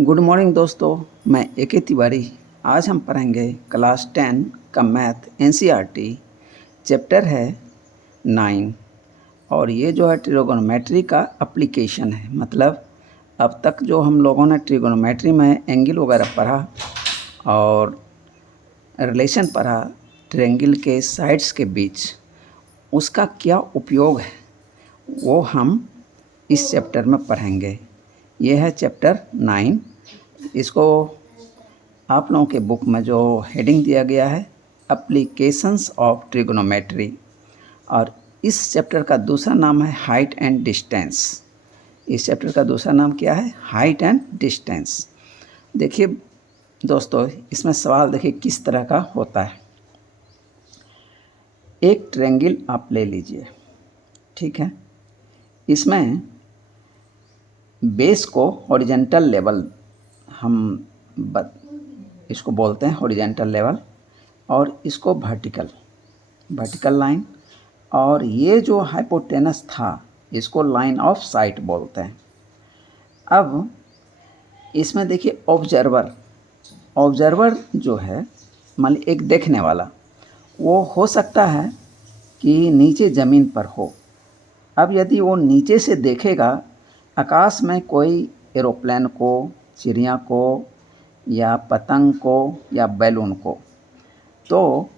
Good morning दोस्तों। मैं A K. Tiwari. आज हम पढ़ेंगे क्लास 10 का मैथ एनसीईआरटी। चैप्टर है 9 और ये जो है ट्रिगोनोमेट्री का एप्लीकेशन है। मतलब अब तक जो हम लोगों ने ट्रिगोनोमेट्री में एंगल वगैरह पढ़ा और रिलेशन पढ़ा ट्रायंगल के साइड्स के बीच, उसका क्या उपयोग है वो हम इस चैप्टर में पढ़ेंगे। ये है चैप्टर 9। इसको आप लोगों के बुक में जो हेडिंग दिया गया है एप्लीकेशंस ऑफ ट्रिगोनोमेट्री, और इस चैप्टर का दूसरा नाम है हाइट एंड डिस्टेंस। इस चैप्टर का दूसरा नाम क्या है? Height and distance. देखिए दोस्तों, इसमें सवाल देखिए किस तरह का होता है। एक ट्रायंगल आप ले लीजिए, ठीक है। इसमें बेस को हॉरिजेंटल लेवल हम इसको बोलते हैं हॉरिजेंटल लेवल, और इसको वर्टिकल लाइन, और ये जो हाइपोटेनस था इसको लाइन ऑफ साइट बोलते हैं। अब इसमें देखिए ऑब्जर्वर जो है, मान ली एक देखने वाला, वो हो सकता है कि नीचे ज़मीन पर हो। अब यदि वो नीचे से देखेगा आकाश में कोई एरोप्लेन को, चिड़िया को, या पतंग को, या बैलून को, तो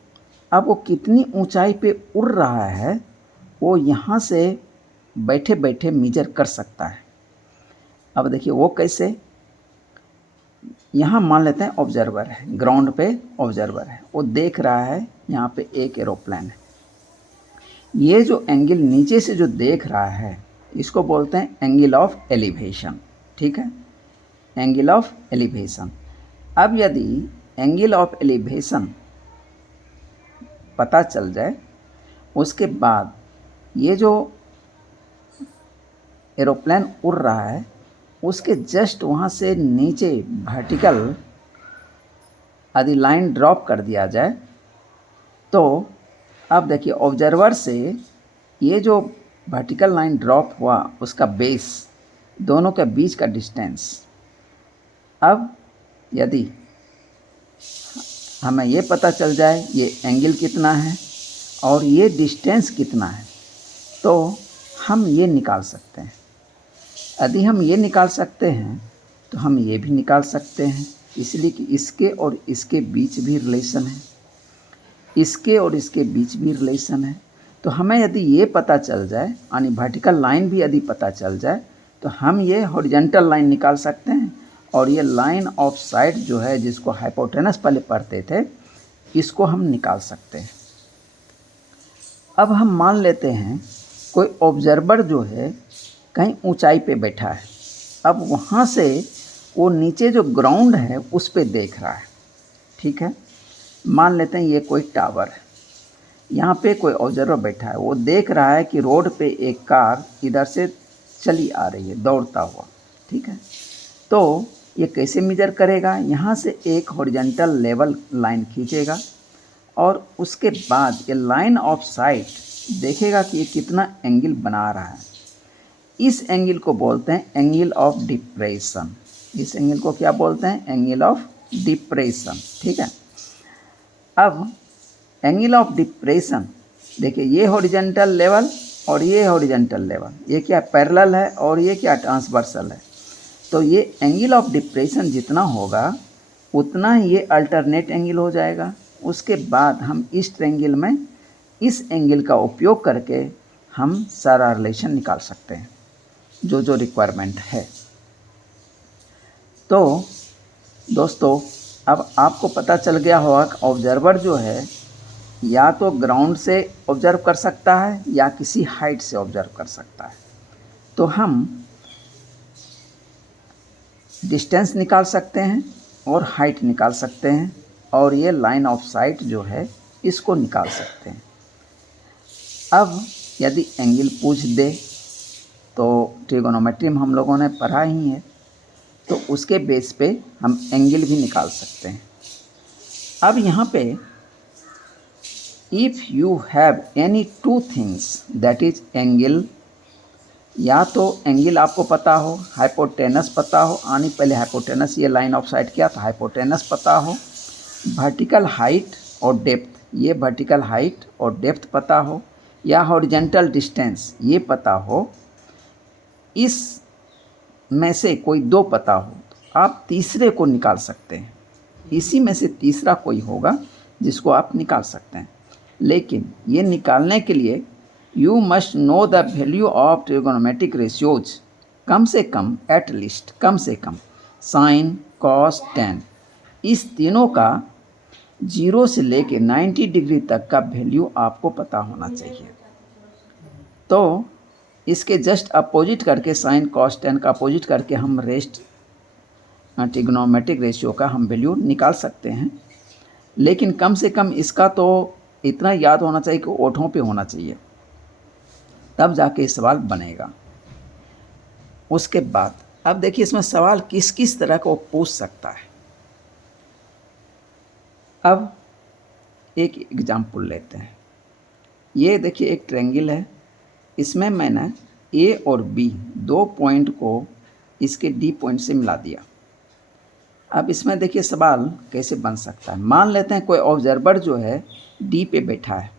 अब वो कितनी ऊंचाई पे उड़ रहा है वो यहाँ से बैठे बैठे मेजर कर सकता है। अब देखिए वो कैसे, यहाँ मान लेते हैं ऑब्जर्वर है, ग्राउंड पे ऑब्जर्वर है, वो देख रहा है यहाँ पे एक एरोप्लेन है। ये जो एंगल नीचे से जो देख रहा है इसको बोलते हैं एंगल ऑफ एलिवेशन, ठीक है, एंगल ऑफ एलिवेशन। अब यदि एंगल ऑफ एलिवेशन पता चल जाए, उसके बाद ये जो एरोप्लेन उड़ रहा है उसके जस्ट वहाँ से नीचे वर्टिकल यदि लाइन ड्रॉप कर दिया जाए, तो अब देखिए ऑब्जर्वर से ये जो वर्टिकल लाइन ड्रॉप हुआ उसका बेस, दोनों के बीच का डिस्टेंस, अब यदि हमें ये पता चल जाए ये एंगल कितना है और ये डिस्टेंस कितना है, तो हम ये निकाल सकते हैं। यदि हम ये निकाल सकते हैं तो हम ये भी निकाल सकते हैं, इसलिए कि इसके और इसके बीच भी रिलेशन है, इसके और इसके बीच भी रिलेशन है। तो हमें यदि ये पता चल जाए, यानी वर्टिकल लाइन भी यदि पता चल जाए, तो हम ये हॉरिजॉन्टल लाइन निकाल सकते हैं, और ये लाइन ऑफ साइट जो है जिसको हाइपोटेनस पहले पढ़ते थे, इसको हम निकाल सकते हैं। अब हम मान लेते हैं कोई ऑब्जर्वर जो है कहीं ऊंचाई पे बैठा है, अब वहाँ से वो नीचे जो ग्राउंड है उस पे देख रहा है, ठीक है। मान लेते हैं ये कोई टावर है, यहाँ पे कोई ऑब्जर्वर बैठा है, वो देख रहा है कि रोड पे एक कार इधर से चली आ रही है दौड़ता हुआ, ठीक है। तो ये कैसे मेजर करेगा? यहाँ से एक हॉरिजॉन्टल लेवल लाइन खींचेगा और उसके बाद ये लाइन ऑफ साइट देखेगा कि ये कितना एंगल बना रहा है। इस एंगल को बोलते हैं एंगल ऑफ डिप्रेशन। इस एंगल को क्या बोलते हैं? एंगल ऑफ डिप्रेशन, ठीक है। अब एंगल ऑफ डिप्रेशन देखिए, ये हॉरिजॉन्टल लेवल और ये हॉरिजॉन्टल लेवल, ये क्या पैरेलल है और ये क्या ट्रांसवर्सल है। तो ये एंगल ऑफ डिप्रेशन जितना होगा उतना ही ये अल्टरनेट एंगल हो जाएगा। उसके बाद हम इस ट्रायंगल में इस एंगल का उपयोग करके हम सारा रिलेशन निकाल सकते हैं जो जो रिक्वायरमेंट है। तो दोस्तों, अब आपको पता चल गया होगा कि ऑब्जर्वर जो है या तो ग्राउंड से ऑब्जर्व कर सकता है या किसी हाइट से ऑब्जर्व कर सकता है। तो हम डिस्टेंस निकाल सकते हैं और हाइट निकाल सकते हैं, और ये लाइन ऑफ साइट जो है इसको निकाल सकते हैं। अब यदि एंगल पूछ दे तो ट्रिगोनोमेट्री में हम लोगों ने पढ़ा ही है, तो उसके बेस पे हम एंगल भी निकाल सकते हैं। अब यहाँ पे if you have any two things that is angle या तो एंगल आपको पता हो, हाइपोटेनस पता हो, आनी पहले हाइपोटेनस, ये लाइन ऑफ साइट क्या था, हाइपोटेनस पता हो, वर्टिकल हाइट और डेप्थ, ये वर्टिकल हाइट और डेप्थ पता हो, या हॉरिजेंटल डिस्टेंस ये पता हो, इस में से कोई दो पता हो तो आप तीसरे को निकाल सकते हैं। इसी में से तीसरा कोई होगा जिसको आप निकाल सकते हैं। लेकिन ये निकालने के लिए you must know the value of trigonometric ratios, कम से कम, एट लीस्ट कम से कम, साइन, कॉस, टेन, इस तीनों का 0 से लेके 90 डिग्री तक का वैल्यू आपको पता होना चाहिए। तो इसके जस्ट अपोजिट करके, साइन कॉस टेन का अपोजिट करके हम रेस्ट ट्रिग्नोमेट्रिक रेशियो का हम वैल्यू निकाल सकते हैं। लेकिन कम से कम इसका तो इतना याद होना चाहिए कि ओठों पे होना चाहिए, तब जाके सवाल बनेगा। उसके बाद अब देखिए इसमें सवाल किस किस तरह का वो पूछ सकता है। अब एक एग्जाम्पल लेते हैं। ये देखिए एक ट्रायंगल है, इसमें मैंने ए और बी दो पॉइंट को इसके डी पॉइंट से मिला दिया। अब इसमें देखिए सवाल कैसे बन सकता है। मान लेते हैं कोई ऑब्जर्वर जो है डी पे बैठा है,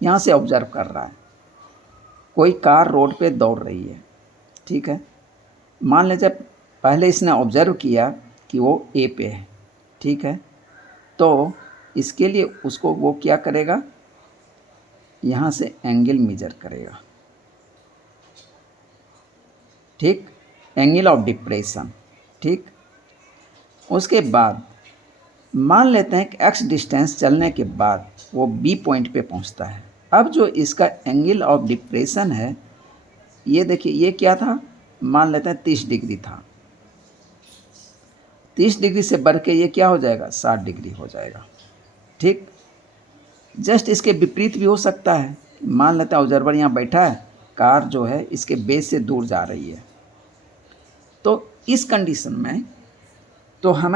यहाँ से ऑब्जर्व कर रहा है, कोई कार रोड पे दौड़ रही है, ठीक है। मान लीजिए पहले इसने ऑब्जर्व किया कि वो ए पे है, ठीक है। तो इसके लिए उसको वो क्या करेगा, यहाँ से एंगल मेजर करेगा, ठीक, एंगल ऑफ डिप्रेशन, ठीक। उसके बाद मान लेते हैं कि एक्स डिस्टेंस चलने के बाद वो बी पॉइंट पे पहुंचता है। अब जो इसका एंगल ऑफ डिप्रेशन है, ये देखिए ये क्या था, मान लेते हैं 30 डिग्री था। 30 डिग्री से बढ़ के ये क्या हो जाएगा, 60 डिग्री हो जाएगा, ठीक। जस्ट इसके विपरीत भी हो सकता है। मान लेते हैं ऑब्जर्वर यहाँ बैठा है, कार जो है इसके बेस से दूर जा रही है। तो इस कंडीशन में तो हम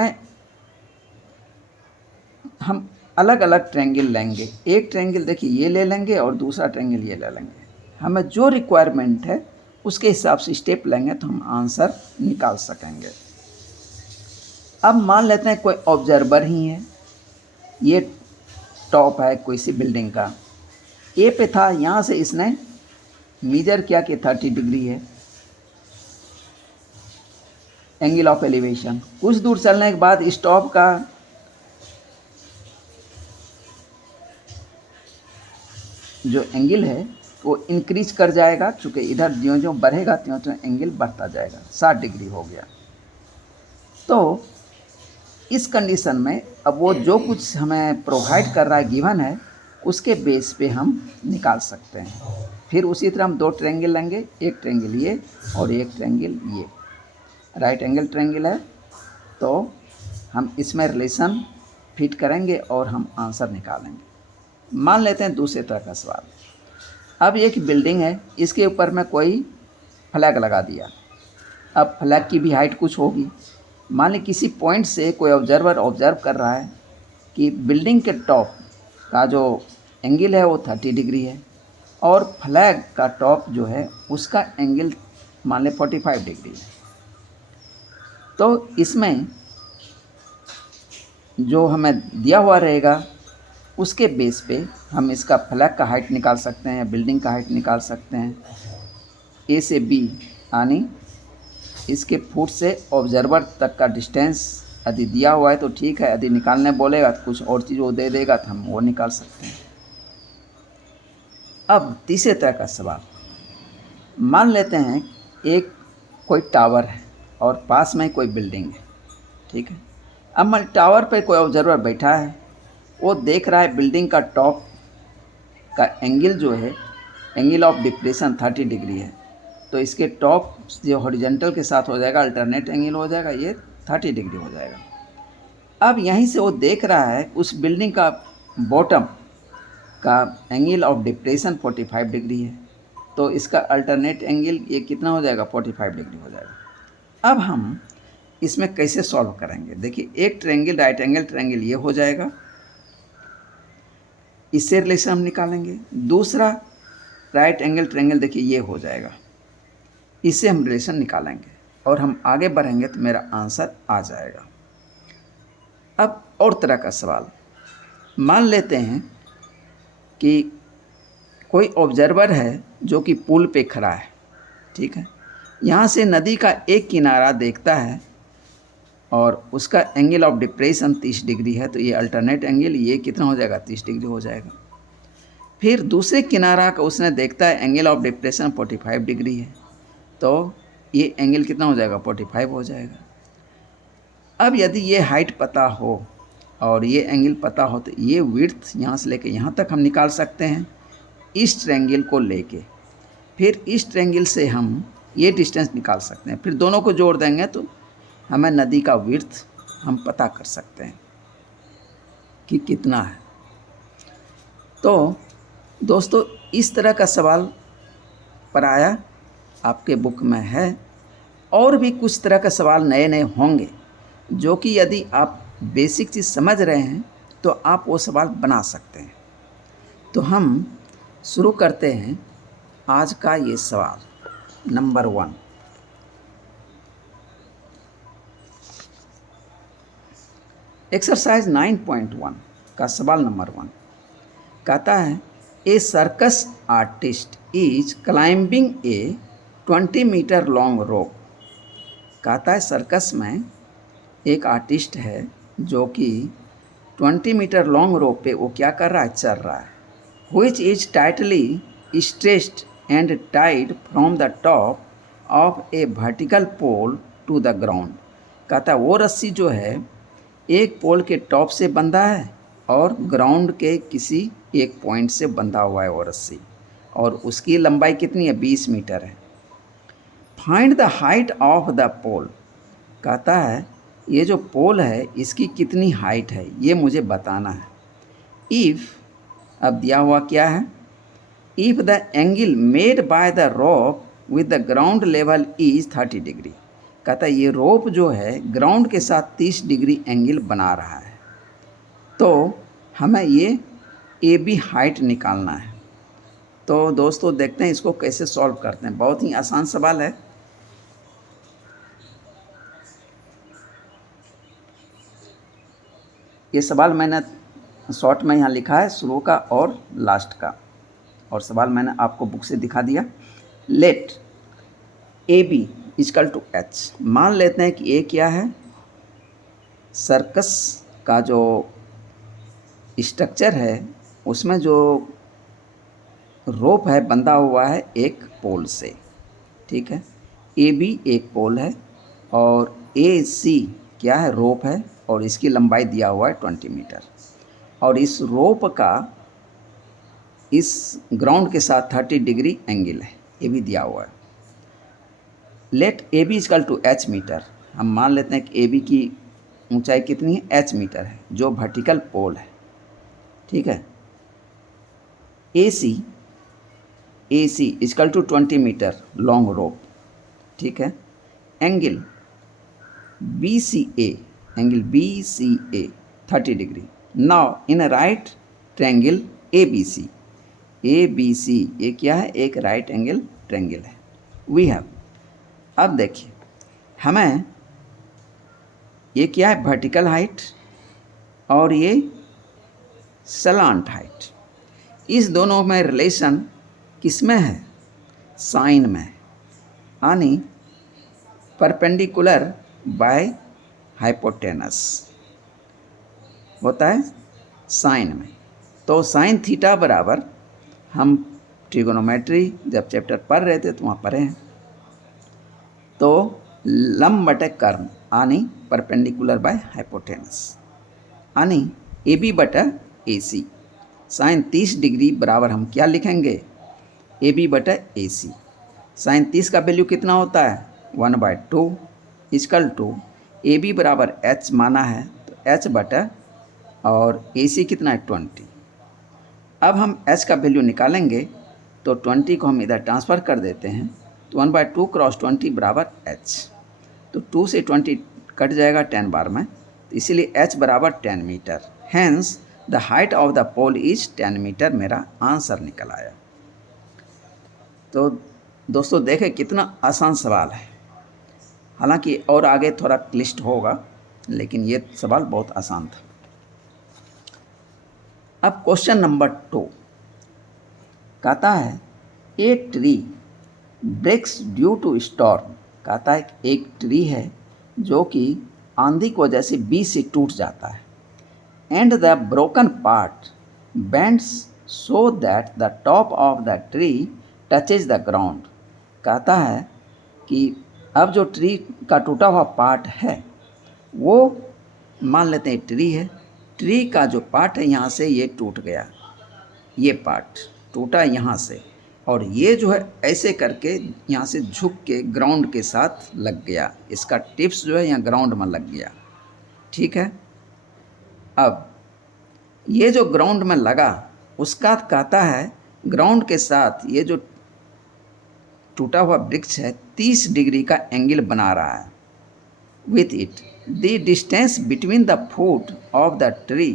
अलग अलग ट्रायंगल लेंगे। एक ट्रायंगल देखिए ये ले लेंगे और दूसरा ट्रायंगल ये ले लेंगे। हमें जो रिक्वायरमेंट है उसके हिसाब से स्टेप लेंगे तो हम आंसर निकाल सकेंगे। अब मान लेते हैं कोई ऑब्जर्वर ही है, ये टॉप है कोई सी बिल्डिंग का, ए पे था, यहाँ से इसने मेजर किया कि 30 डिग्री है एंगल ऑफ एलिवेशन। कुछ दूर चलने के बाद इस टॉप का जो एंगल है वो इंक्रीज कर जाएगा, चूँकि इधर ज्यों ज्यों बढ़ेगा त्यों त्यों एंगल बढ़ता जाएगा, 60 डिग्री हो गया। तो इस कंडीशन में अब वो जो कुछ हमें प्रोवाइड कर रहा है, गिवन है, उसके बेस पे हम निकाल सकते हैं। फिर उसी तरह हम दो ट्रायंगल लेंगे, एक ट्रायंगल ये और एक ट्रायंगल ये, राइट एंगल ट्रायंगल है। तो हम इसमें रिलेशन फिट करेंगे और हम आंसर निकालेंगे। मान लेते हैं दूसरे तरह का सवाल। अब एक बिल्डिंग है, इसके ऊपर में कोई फ्लैग लगा दिया। अब फ्लैग की भी हाइट कुछ होगी। मान ली किसी पॉइंट से कोई ऑब्जर्वर ऑब्जर्व कर रहा है कि बिल्डिंग के टॉप का जो एंगल है वो 30 डिग्री है और फ्लैग का टॉप जो है उसका एंगल मान लें 45 डिग्री है। तो इसमें जो हमें दिया हुआ रहेगा उसके बेस पे हम इसका फ्लैग का हाइट निकाल सकते हैं, बिल्डिंग का हाइट निकाल सकते हैं। ए से बी यानी इसके फुट से ऑब्जर्वर तक का डिस्टेंस यदि दिया हुआ है तो ठीक है, यदि निकालने बोलेगा तो कुछ और चीज़ वो दे देगा तो हम वो निकाल सकते हैं। अब तीसरे तरह का सवाल, मान लेते हैं एक कोई टावर है और पास में कोई बिल्डिंग है, ठीक है। अब मान टावर पे कोई ऑब्जर्वर बैठा है, वो देख रहा है बिल्डिंग का टॉप का एंगल जो है, एंगल ऑफ डिप्रेशन 30 डिग्री है। तो इसके टॉप जो हॉरिजॉन्टल के साथ हो जाएगा, अल्टरनेट एंगल हो जाएगा, ये 30 डिग्री हो जाएगा। अब यहीं से वो देख रहा है उस बिल्डिंग का बॉटम का एंगल ऑफ डिप्रेशन 45 डिग्री है। तो इसका अल्टरनेट एंगल ये कितना हो जाएगा, 45 डिग्री हो जाएगा। अब हम इसमें कैसे सॉल्व करेंगे, देखिए एक ट्रायंगल राइट एंगल ट्रायंगल ये हो जाएगा, इससे रिलेशन हम निकालेंगे। दूसरा राइट एंगल ट्रायंगल देखिए ये हो जाएगा, इससे हम रिलेशन निकालेंगे और हम आगे बढ़ेंगे तो मेरा आंसर आ जाएगा। अब और तरह का सवाल, मान लेते हैं कि कोई ऑब्जर्वर है जो कि पुल पे खड़ा है, ठीक है। यहाँ से नदी का एक किनारा देखता है और उसका एंगल ऑफ डिप्रेशन 30 डिग्री है, तो ये अल्टरनेट एंगल, ये कितना हो जाएगा, 30 डिग्री हो जाएगा। फिर दूसरे किनारा का उसने देखता है एंगल ऑफ डिप्रेशन 45 डिग्री है, तो ये एंगल कितना हो जाएगा, 45 हो जाएगा। अब यदि ये हाइट पता हो और ये एंगल पता हो तो ये विड्थ यहाँ से लेके यहाँ तक हम निकाल सकते हैं इस ट्रायंगल को लेके। फिर इस ट्रायंगल से हम ये डिस्टेंस निकाल सकते हैं, फिर दोनों को जोड़ देंगे तो हमें नदी का विड्थ हम पता कर सकते हैं कि कितना है। तो दोस्तों इस तरह का सवाल पढ़ाया आपके बुक में है, और भी कुछ तरह के सवाल नए नए होंगे जो कि यदि आप बेसिक चीज़ समझ रहे हैं तो आप वो सवाल बना सकते हैं। तो हम शुरू करते हैं आज का ये सवाल नंबर 1। एक्सरसाइज 9.1 का सवाल नंबर 1 कहता है, a circus artist is climbing a 20 metre long rope. कहता है सर्कस में एक आर्टिस्ट है जो कि 20 मीटर लॉन्ग रोप पे वो क्या कर रहा है, चल रहा है। which is tightly stretched and tied from the top of a vertical pole to the ground। कहता है वो रस्सी जो है एक पोल के टॉप से बंधा है और ग्राउंड के किसी एक पॉइंट से बंधा हुआ है वो रस्सी, और उसकी लंबाई कितनी है, 20 मीटर है। Find the height of the pole. कहता है ये जो पोल है इसकी कितनी हाइट है ये मुझे बताना है। इफ़, अब दिया हुआ क्या है, if the angle made by the rope with the ground level is 30 degree. कहता है ये रोप जो है ग्राउंड के साथ 30 डिग्री एंगल बना रहा है, तो हमें ये ए बी हाइट निकालना है। तो दोस्तों देखते हैं इसको कैसे सॉल्व करते हैं। बहुत ही आसान सवाल है। ये सवाल मैंने शॉर्ट में यहाँ लिखा है, शुरू का और लास्ट का, और सवाल मैंने आपको बुक से दिखा दिया। Let A B equal to H. मान लेते हैं कि ए क्या है, सर्कस का जो स्ट्रक्चर है उसमें जो रोप है बंधा हुआ है एक पोल से, ठीक है। ए बी एक पोल है और ए सी क्या है, रोप है, और इसकी लंबाई दिया हुआ है 20 मीटर, और इस रोप का इस ग्राउंड के साथ 30 डिग्री एंगल है, ये भी दिया हुआ है। Let A B equal to H metre. हम मान लेते हैं कि ए बी की ऊंचाई कितनी है, एच मीटर है, जो वर्टिकल पोल है, ठीक है। A C equal to 20 metre long rope, ठीक है। Angle B C A 30 degree. Now in right triangle A B C ये क्या है, एक राइट एंगल ट्रायंगल है। वी हैव, अब देखिए हमें ये क्या है, वर्टिकल हाइट और ये सलांट हाइट। इस दोनों में रिलेशन किस में है, साइन में, यानी परपेंडिकुलर बाय हाइपोटेनस होता है साइन में। तो साइन थीटा बराबर, हम ट्रिगोनोमेट्री जब चैप्टर पढ़ रहे थे तो वहाँ पढ़े हैं, तो लंब बटे कर्ण यानी परपेंडिकुलर बाय हाइपोटेनस, यानी ए बी बटा ए सी। साइन 30 डिग्री बराबर हम क्या लिखेंगे, ए बी बटा ए सी। साइन 30 का वैल्यू कितना होता है, 1/2 इक्वल टू ए बी बराबर एच माना है तो एच बटा, और ए सी कितना है 20। अब हम एच का वैल्यू निकालेंगे तो 20 को हम इधर ट्रांसफ़र कर देते हैं, तो 1/2 क्रॉस 20 बराबर एच, तो 2 से 20 कट जाएगा 10 बार में, तो इसीलिए एच बराबर 10 metre. Hence the height of the pole is 10 metre, मेरा आंसर निकल आया। तो दोस्तों देखें कितना आसान सवाल है, हालांकि और आगे थोड़ा क्लिष्ट होगा, लेकिन ये सवाल बहुत आसान था। अब क्वेश्चन नंबर 2 कहता है a tree breaks due to storm. कहता है एक ट्री है जो कि आंधी की वजह से बीच से टूट जाता है। And the broken part bends so that the top of the tree touches the ground. कहता है कि अब जो ट्री का टूटा हुआ पार्ट है वो मान लेते हैं ट्री है, ट्री का जो पार्ट है यहाँ से ये टूट गया, ये पार्ट टूटा यहाँ से, और ये जो है ऐसे करके यहाँ से झुक के ग्राउंड के साथ लग गया, इसका टिप्स जो है यहाँ ग्राउंड में लग गया। ठीक है, अब ये जो ग्राउंड में लगा उसका कहता है ग्राउंड के साथ ये जो टूटा हुआ वृक्ष है 30 डिग्री का एंगल बना रहा है। With it the distance between the foot of the tree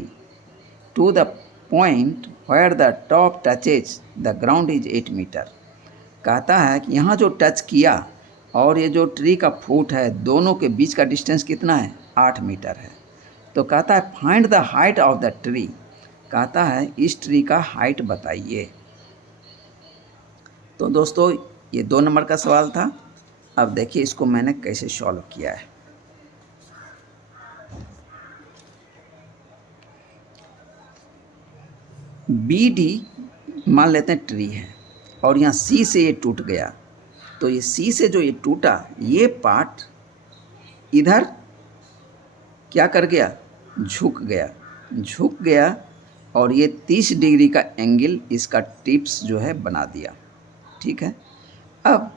to the point where the top touches the ground is 8 metre. कहता है कि यहाँ जो टच किया और ये जो ट्री का फुट है दोनों के बीच का डिस्टेंस कितना है, 8 मीटर है। तो कहता है find the height of the tree. कहता है इस ट्री का हाइट बताइए। तो दोस्तों ये 2 नंबर का सवाल था। अब देखिए इसको मैंने कैसे सॉल्व किया है। बी डी मान लेते हैं ट्री है और यहाँ सी से ये टूट गया, तो ये सी से जो ये टूटा ये पार्ट इधर क्या कर गया, झुक गया और ये 30 डिग्री का एंगल इसका टिप्स जो है बना दिया। ठीक है, अब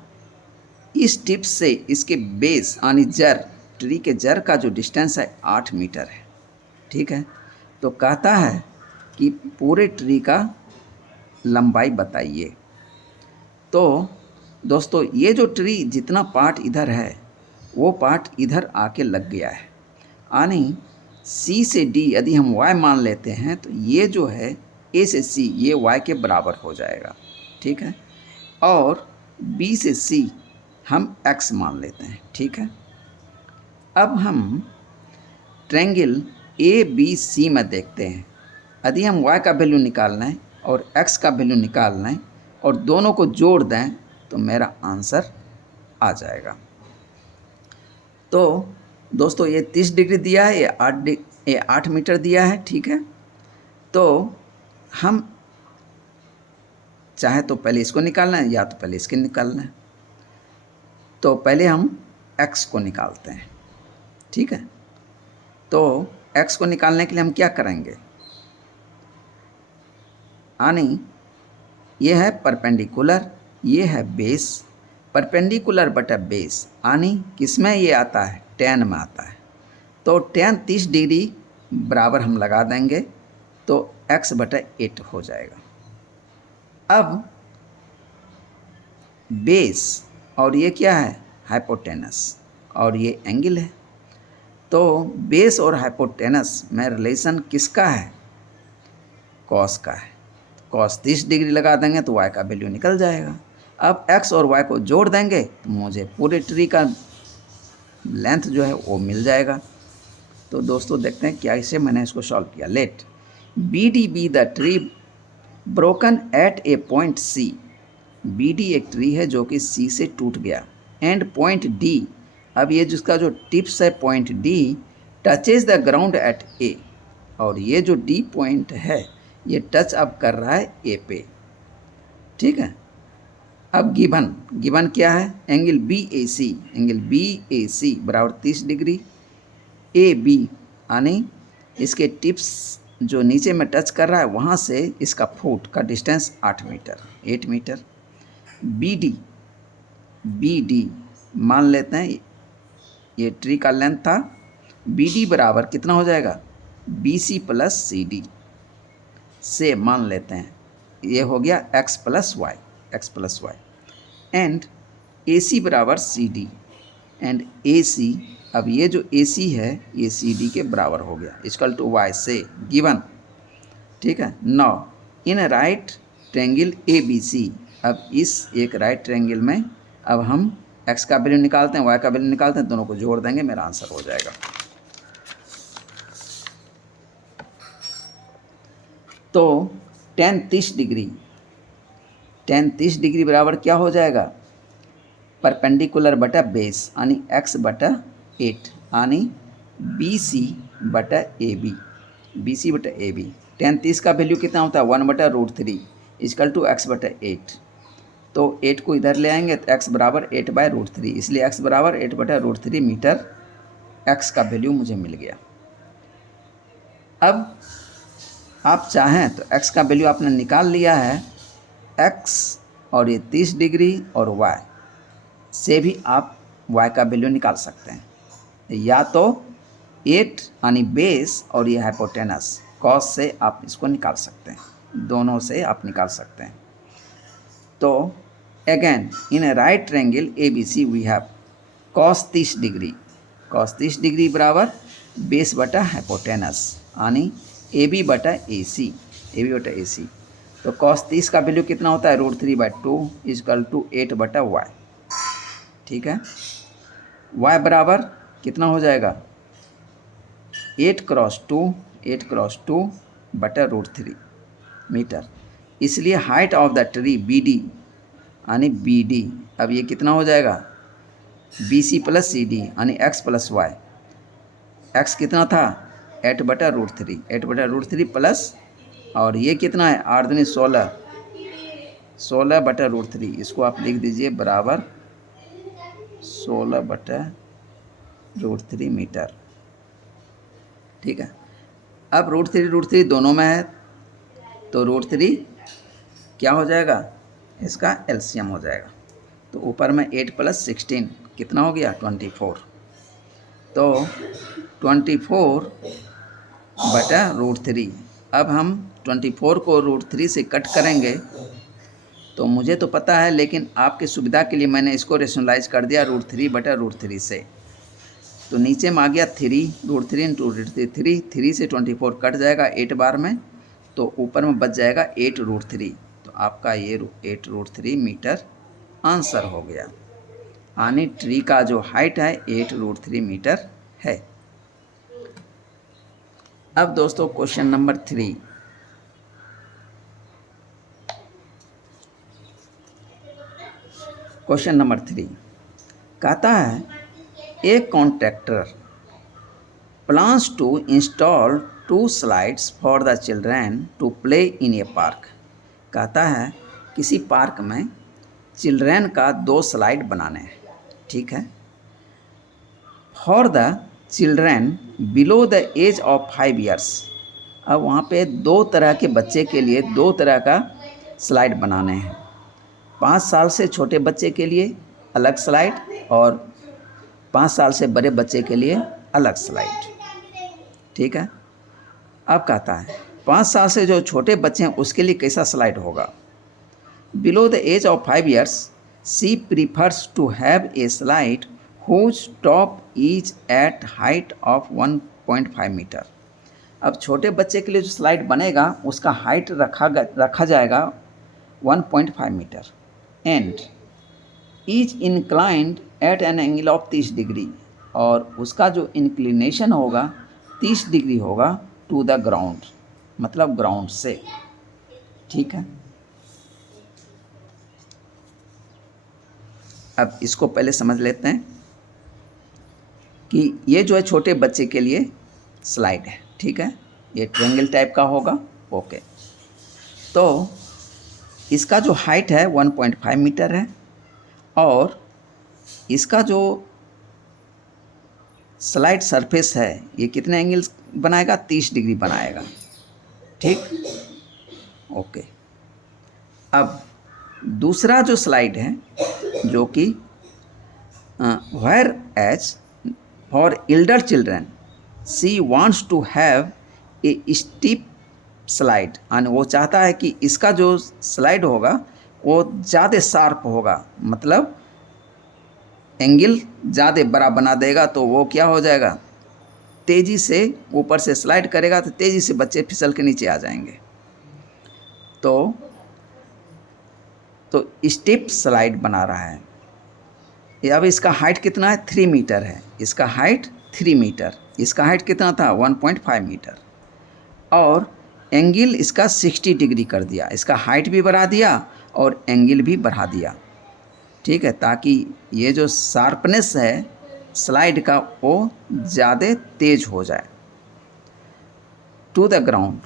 इस टिप्स से इसके बेस यानी जड़, ट्री के जड़ का जो डिस्टेंस है 8 मीटर है। ठीक है, तो कहता है कि पूरे ट्री का लंबाई बताइए। तो दोस्तों ये जो ट्री जितना पार्ट इधर है वो पार्ट इधर आके लग गया है, यानी सी से डी यदि हम y मान लेते हैं तो ये जो है a से c ये y के बराबर हो जाएगा। ठीक है, और b से c हम x मान लेते हैं। ठीक है, अब हम ट्रायंगल ABC में देखते हैं। यदि हम y का वैल्यू निकालना है और x का वैल्यू निकालना है और दोनों को जोड़ दें तो मेरा आंसर आ जाएगा। तो दोस्तों ये 30 डिग्री दिया है, ये 8 मीटर दिया है। ठीक है, तो हम चाहे तो पहले इसको निकालना है या तो पहले इसके निकालना है। तो पहले हम x को निकालते हैं। ठीक है, तो x को निकालने के लिए हम क्या करेंगे, यानी ये है परपेंडिकुलर, ये है बेस, परपेंडिकुलर बटा बेस यानी किस में ये आता है, tan में आता है। तो tan 30 डिग्री बराबर हम लगा देंगे तो x बटा 8 हो जाएगा। अब बेस और ये क्या है, हाइपोटेनस, और ये एंगल है। तो बेस और हाइपोटेनस में रिलेशन किसका है, कॉस का है। कॉस 30 डिग्री लगा देंगे तो y का वैल्यू निकल जाएगा। अब x और y को जोड़ देंगे तो मुझे पूरे ट्री का लेंथ जो है वो मिल जाएगा। तो दोस्तों देखते हैं क्या इसे मैंने इसको सॉल्व किया। Let B D be the tree broken at a point C। B D एक ट्री है जो कि C से टूट गया, एंड पॉइंट D, अब ये जिसका जो टिप्स है point D touches the ground eight A, और ये जो D पॉइंट है ये टच अब कर रहा है A पे। ठीक है, अब गिवन क्या है, एंगल बी ए सी बराबर 30 डिग्री, ए बी यानी इसके टिप्स जो नीचे में टच कर रहा है वहाँ से इसका फुट का डिस्टेंस 8 मीटर। बी डी मान लेते हैं ये ट्री का लेंथ था, बी डी बराबर कितना हो जाएगा, B C plus C D से मान लेते हैं ये हो गया x plus Y, and A C बराबर सी डी, एंड ए सी, अब ये जो ए सी है ये सी डी के बराबर हो गया, इक्वल टू y से गिवन। ठीक है, now in right triangle ABC अब इस एक राइट ट्रायंगल में अब हम x का वैल्यू निकालते हैं, y का वैल्यू निकालते हैं, दोनों को जोड़ देंगे, मेरा आंसर हो जाएगा। तो tan 30 डिग्री, tan 30 डिग्री बराबर क्या हो जाएगा, परपेंडिकुलर बटा बेस यानी x बटा 8 यानी BC बटा AB, BC बटा AB। tan 30 का वैल्यू कितना होता है 1/√3 इक्वल टू x बटा 8। तो 8 को इधर ले आएंगे तो x बराबर 8/√3, इसलिए x बराबर 8/√3 मीटर x का वैल्यू मुझे मिल गया। अब आप चाहें तो x का वैल्यू आपने निकाल लिया है, x और ये 30 डिग्री और y से भी आप y का वैल्यू निकाल सकते हैं, या तो 8 यानी बेस और ये हाइपोटेनस कॉस से आप इसको निकाल सकते हैं, दोनों से आप निकाल सकते हैं। तो again in a right triangle ABC we have cos 30 degree, cos 30 degree बराबर बेस बटा हाइपोटेनस यानी AB बटा AC, AB बटा AC। तो cos 30 का वैल्यू कितना होता है √3/2 इक्वल टू 8/y, ठीक है। y बराबर कितना हो जाएगा 8 × 2 बटा √3 मीटर। इसलिए height of the tree BD यानी BD, अब ये कितना हो जाएगा BC प्लस CD यानी x प्लस y, x कितना था 8/√3, 8/√3 प्लस और ये कितना है 8 दूनी 16, 16/√3, इसको आप लिख दीजिए बराबर 16/√3 मीटर, ठीक है। अब √3 दोनों में है तो √3 क्या हो जाएगा, इसका एलसीएम हो जाएगा। तो ऊपर में 8 + 16 कितना हो गया 24, तो 24/√3। अब हम 24 को √3 से कट करेंगे तो मुझे तो पता है, लेकिन आपकी सुविधा के लिए मैंने इसको रेशनलाइज कर दिया √3/√3 से। तो नीचे में आ गया 3, √3 × 3, 3 से 24 कट जाएगा 8 बार में, तो ऊपर में बच जाएगा 8√3। तो आपका ये 8√3 मीटर आंसर हो गया, यानी ट्री का जो हाइट है 8√3 मीटर है। अब दोस्तों क्वेश्चन नंबर 3, क्वेश्चन नंबर 3 कहता है a contractor plans to install 2 slides for the children to play in a park। कहता है किसी पार्क में चिल्ड्रेन का 2 स्लाइड बनाने हैं, ठीक है। For the children below the age of 5 years, अब वहाँ पे 2 तरह के बच्चे के लिए 2 तरह का स्लाइड बनाने हैं। 5 साल से छोटे बच्चे के लिए अलग स्लाइड और 5 साल से बड़े बच्चे के लिए अलग स्लाइड, ठीक है। अब कहता है 5 साल से जो छोटे बच्चे हैं उसके लिए कैसा स्लाइड होगा। Below the age of 5 years she prefers to have a slide whose top is at height of 1.5 metre. अब छोटे बच्चे के लिए जो स्लाइड बनेगा उसका हाइट रखा जाएगा 1.5 metre and is inclined at an angle of 30 degree, और उसका जो इंक्लिनेशन होगा 30 डिग्री होगा टू द ग्राउंड, मतलब ग्राउंड से, ठीक है। अब इसको पहले समझ लेते हैं कि ये जो है छोटे बच्चे के लिए स्लाइड है, ठीक है। ये ट्रायंगल टाइप का होगा, ओके। तो इसका जो हाइट है 1.5 मीटर है और इसका जो स्लाइड सरफेस है ये कितने एंगल बनाएगा 30 डिग्री बनाएगा, ठीक, ओके। अब दूसरा जो स्लाइड है जो कि whereas for elder children she wants to have a steep slide, यानी वो चाहता है कि इसका जो स्लाइड होगा वो ज़्यादा शार्प होगा, मतलब एंगल ज़्यादा बड़ा बना देगा, तो वो क्या हो जाएगा तेज़ी से ऊपर से स्लाइड करेगा तो तेज़ी से बच्चे फिसल के नीचे आ जाएंगे। तो तो स्टेप स्लाइड बना रहा है। अब इसका हाइट कितना है? 3 मीटर है। इसका हाइट 3 मीटर, इसका हाइट कितना था? 1.5 मीटर। और एंगल इसका 60 डिग्री कर दिया, इसका हाइट भी बढ़ा दिया और एंगल भी बढ़ा दिया, ठीक है, ताकि ये जो शार्पनेस है स्लाइड का वो ज़्यादा तेज हो जाए। To the ground,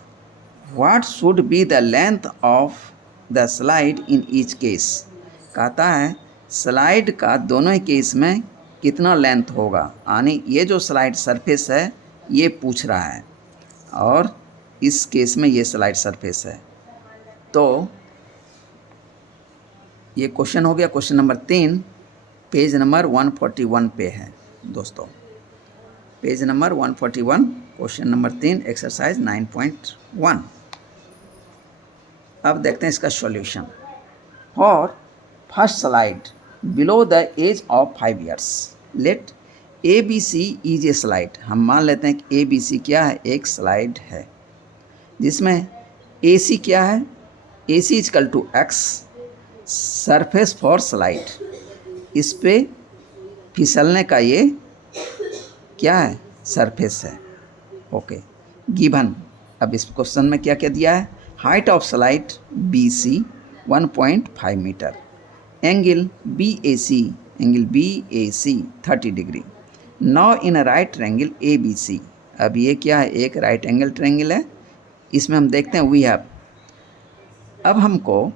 what should be the length of the slide in each case. कहता है स्लाइड का दोनों ही केस में कितना लेंथ होगा, यानी ये जो स्लाइड सरफेस है ये पूछ रहा है और इस केस में ये स्लाइड सरफेस है। तो ये क्वेश्चन हो गया। क्वेश्चन नंबर 3 पेज नंबर 141 पे है दोस्तों, page number 141, question number 3 exercise 9.1। अब देखते हैं इसका solution. For first slide below the age of 5 years let ABC is a slide. हम मान लेते हैं कि ABC क्या है? एक स्लाइड है जिसमें AC क्या है? AC equal to x surface for slide. इस पे फिसलने का ये क्या है? सरफेस है। Okay, given. अब इस क्वेश्चन में क्या क्या दिया है? हाइट ऑफ स्लाइड BC 1.5 मीटर, angle BAC 30 degree. Now in right triangle ABC। अब ये क्या है? एक राइट एंगल ट्रायंगल है। इसमें हम देखते हैं वी हैव, अब हमको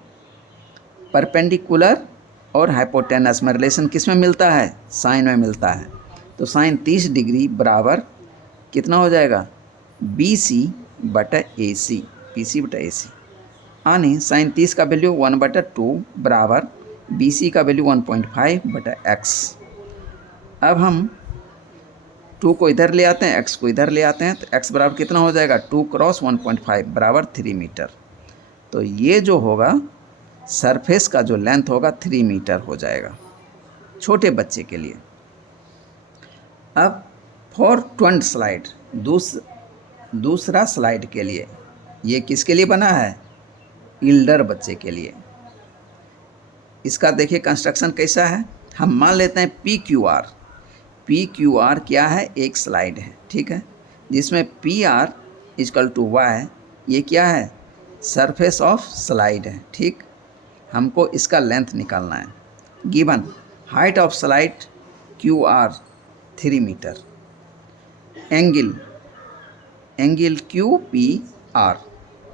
परपेंडिकुलर और हाइपोटेनस में रिलेशन किस में मिलता है? साइन में मिलता है। तो साइन 30 डिग्री बराबर कितना हो जाएगा? BC बटा AC, BC बटा AC, यानी साइन 30 का वैल्यू 1/2 बराबर BC का वैल्यू 1.5 बटा x। अब हम 2 को इधर ले आते हैं, x को इधर ले आते हैं, तो x बराबर कितना हो जाएगा? 2 क्रॉस 1.5 बराबर 3 मीटर। तो ये जो होगा सरफेस का जो लेंथ होगा 3 मीटर हो जाएगा छोटे बच्चे के लिए। अब फॉर ट्विन स्लाइड, दूसरा स्लाइड के लिए, ये किसके लिए बना है? इल्डर बच्चे के लिए। इसका देखिए कंस्ट्रक्शन कैसा है। हम मान लेते हैं PQR क्या है? एक स्लाइड है, ठीक है, जिसमें PR इजकल टू Y ये क्या है? सरफेस ऑफ स्लाइड है, ठीक। हमको इसका लेंथ निकालना है। Given height of slide QR 3 metre, angle QPR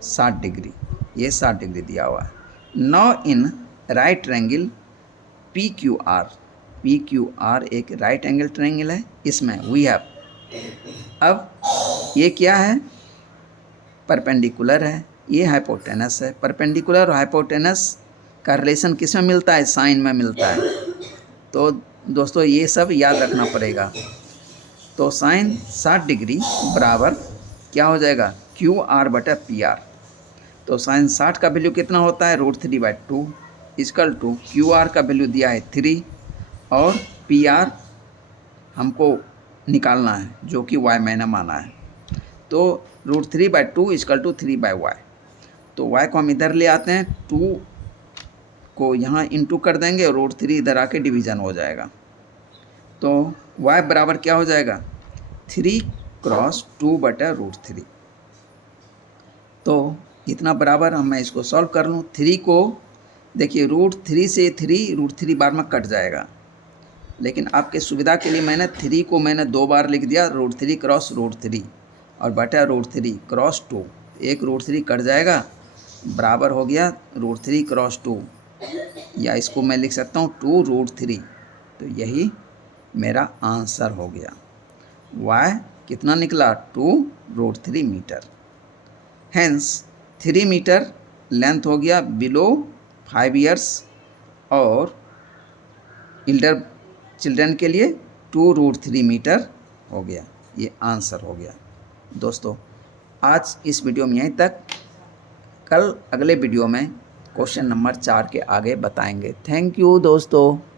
60 degree, ये 60 डिग्री दिया हुआ है। Now in right triangle PQR एक राइट एंगल ट्रायंगल है, इसमें वी हैव, अब ये क्या है? परपेंडिकुलर है, ये हाइपोटेनस है। परपेंडिकुलर और हाइपोटेनस का रिलेशन किस में मिलता है? साइन में मिलता है। तो दोस्तों ये सब याद रखना पड़ेगा। तो साइन 60 डिग्री बराबर क्या हो जाएगा? QR बटा PR। तो साइन 60 का वैल्यू कितना होता है? √3/2 इजकल टू QR का वैल्यू दिया है 3 और PR हमको निकालना है जो कि Y मैंने माना है। तो √3/2 इजकल टू 3/Y। तो Y को हम इधर ले आते हैं, 2 को यहाँ इंटू कर देंगे और √3 इधर आके डिवीज़न हो जाएगा। तो Y बराबर क्या हो जाएगा? 3 क्रॉस 2 बटा √3। तो इतना बराबर मैं इसको सॉल्व कर लूँ। 3 को देखिए √3 से 3 बार में कट जाएगा, लेकिन आपके सुविधा के लिए मैंने 3 को 2 बार लिख दिया, √3 क्रॉस √3 और बटा √3 क्रॉस 2। एक √3 कट जाएगा, बराबर हो गया √3 क्रॉस 2, या इसको मैं लिख सकता हूँ 2√3। तो यही मेरा आंसर हो गया। Y कितना निकला? 2√3 मीटर। हेंस 3 मीटर लेंथ हो गया बिलो 5 years और इल्डर चिल्ड्रन के लिए 2√3 मीटर हो गया। ये आंसर हो गया। दोस्तों आज इस वीडियो में यहीं तक। कल अगले वीडियो में क्वेश्चन नंबर 4 के आगे बताएंगे। थैंक यू दोस्तों।